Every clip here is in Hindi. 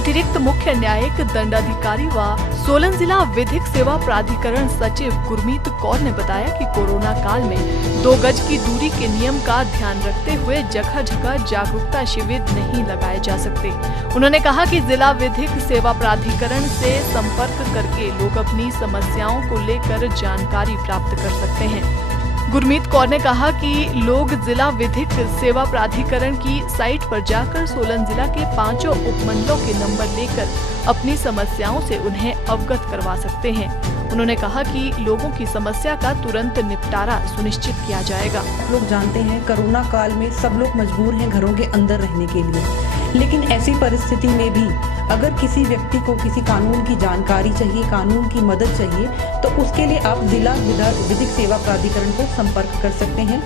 अतिरिक्त मुख्य न्यायिक दंडाधिकारी व सोलन जिला विधिक सेवा प्राधिकरण सचिव गुरमीत कौर ने बताया कि कोरोना काल में 2 गज की दूरी के नियम का ध्यान रखते हुए जगह जगह जागरूकता शिविर नहीं लगाए जा सकते। उन्होंने कहा कि जिला विधिक सेवा प्राधिकरण से संपर्क करके लोग अपनी समस्याओं को लेकर जानकारी प्राप्त कर सकते हैं। गुरमीत कौर ने कहा कि लोग जिला विधिक सेवा प्राधिकरण की साइट पर जाकर सोलन जिला के 5 उपमंडलों के नंबर लेकर अपनी समस्याओं से उन्हें अवगत करवा सकते हैं। उन्होंने कहा कि लोगों की समस्या का तुरंत निपटारा सुनिश्चित किया जाएगा। लोग जानते हैं कोरोना काल में सब लोग मजबूर हैं घरों के अंदर रहने के लिए, लेकिन ऐसी परिस्थिति में भी अगर किसी व्यक्ति को किसी कानून की जानकारी चाहिए, कानून की मदद चाहिए, तो उसके लिए आप जिला विधिक सेवा प्राधिकरण को संपर्क कर सकते हैं।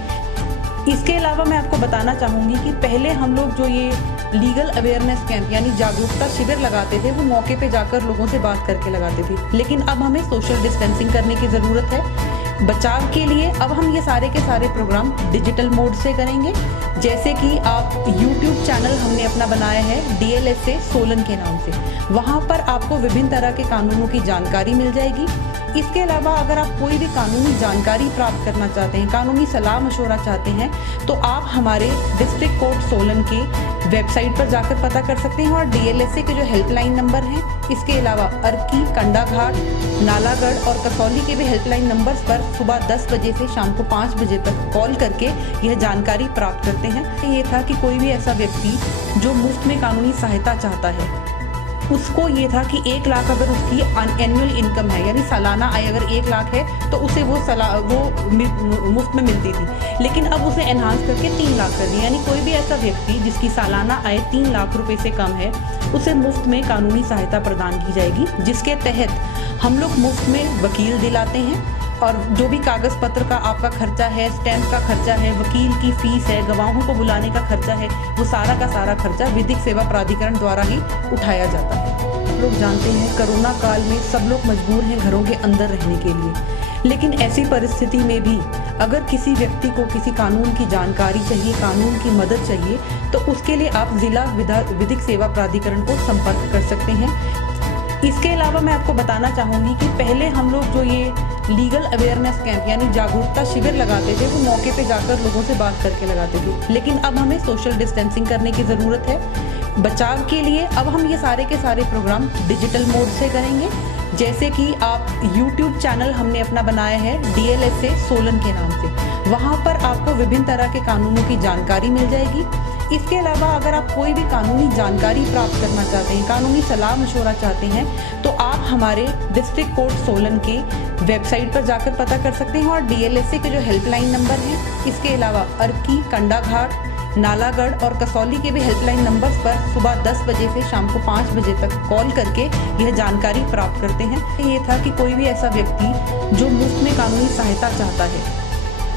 इसके अलावा मैं आपको बताना चाहूँगी कि पहले हम लोग जो ये लीगल अवेयरनेस कैंप यानी जागरूकता शिविर लगाते थे, वो मौके पे जाकर लोगों से बात करके लगाते थे, लेकिन अब हमें सोशल डिस्टेंसिंग करने की ज़रूरत है। बचाव के लिए अब हम ये सारे के सारे प्रोग्राम डिजिटल मोड से करेंगे। जैसे कि आप YouTube चैनल हमने अपना बनाया है DLSA सोलन के नाम से, वहाँ पर आपको विभिन्न तरह के कानूनों की जानकारी मिल जाएगी। इसके अलावा अगर आप कोई भी कानूनी जानकारी प्राप्त करना चाहते हैं, कानूनी सलाह मशवरा चाहते हैं, तो आप हमारे डिस्ट्रिक्ट कोर्ट सोलन के वेबसाइट पर जाकर पता कर सकते हैं और DLSA के जो हेल्पलाइन नंबर हैं, इसके अलावा अर्की, कंडाघाट, नालागढ़ और कसौली के भी हेल्पलाइन नंबर्स पर सुबह 10 बजे से शाम को 5 बजे तक कॉल करके यह जानकारी प्राप्त करते हैं। ये था कि कोई भी ऐसा व्यक्ति जो मुफ्त में कानूनी सहायता चाहता है, उसको ये था कि 1 लाख अगर उसकी एनुअल इनकम है यानी सालाना आय अगर 1 लाख है तो उसे वो मुफ्त में मिलती थी, लेकिन अब उसे एनहांस करके 3 लाख कर दी। यानी कोई भी ऐसा व्यक्ति जिसकी सालाना आय 3 लाख रुपए से कम है, उसे मुफ्त में कानूनी सहायता प्रदान की जाएगी, जिसके तहत हम लोग मुफ्त में वकील दिलाते हैं और जो भी कागज पत्र का आपका खर्चा है, स्टैंप का खर्चा है, वकील की फीस है, गवाहों को बुलाने का खर्चा है, वो सारा का सारा खर्चा विधिक सेवा प्राधिकरण द्वारा ही उठाया जाता है। लोग जानते हैं कोरोना काल में सब लोग मजबूर हैं घरों के अंदर रहने के लिए, लेकिन ऐसी परिस्थिति में भी अगर किसी व्यक्ति को किसी कानून की जानकारी चाहिए, कानून की मदद चाहिए, तो उसके लिए आप जिला विधिक सेवा प्राधिकरण को संपर्क कर सकते हैं। इसके अलावा मैं आपको बताना चाहूँगी कि पहले हम लोग जो ये लीगल अवेयरनेस कैंप यानी जागरूकता शिविर लगाते थे, वो मौके पे जाकर लोगों से बात करके लगाते थे, लेकिन अब हमें सोशल डिस्टेंसिंग करने की ज़रूरत है। बचाव के लिए अब हम ये सारे के सारे प्रोग्राम डिजिटल मोड से करेंगे। जैसे कि आप YouTube चैनल हमने अपना बनाया है DLSA सोलन के नाम से, वहाँ पर आपको विभिन्न तरह के कानूनों की जानकारी मिल जाएगी। इसके अलावा अगर आप कोई भी कानूनी जानकारी प्राप्त करना चाहते हैं, कानूनी सलाह मशवरा चाहते हैं, तो आप हमारे डिस्ट्रिक्ट कोर्ट सोलन के वेबसाइट पर जाकर पता कर सकते हैं और DLSA के जो हेल्पलाइन नंबर हैं, इसके अलावा अर्की, कंडाघाट, नालागढ़ और कसौली के भी हेल्पलाइन नंबर्स पर सुबह 10 बजे से शाम को 5 बजे तक कॉल करके यह जानकारी प्राप्त करते हैं। ये था कि कोई भी ऐसा व्यक्ति जो मुफ्त में कानूनी सहायता चाहता है,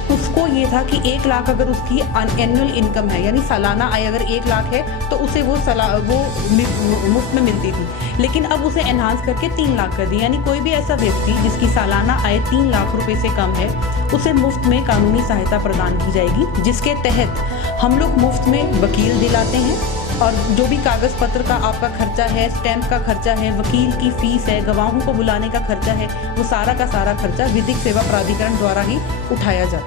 उसको ये था कि 1 लाख अगर उसकी एनुअल इनकम है यानी सालाना आय अगर 1 लाख है, तो उसे वो मुफ्त में मिलती थी, लेकिन अब उसे एनहांस करके 3 लाख कर दी। यानी कोई भी ऐसा व्यक्ति जिसकी सालाना आय 3 लाख रुपए से कम है, उसे मुफ्त में कानूनी सहायता प्रदान की जाएगी, जिसके तहत हम लोग मुफ्त में वकील दिलाते हैं और जो भी कागज पत्र का आपका खर्चा है, स्टैंप का खर्चा है, वकील की फीस है, गवाहों को बुलाने का खर्चा है, वो सारा का सारा खर्चा विधिक सेवा प्राधिकरण द्वारा ही उठाया जाता है।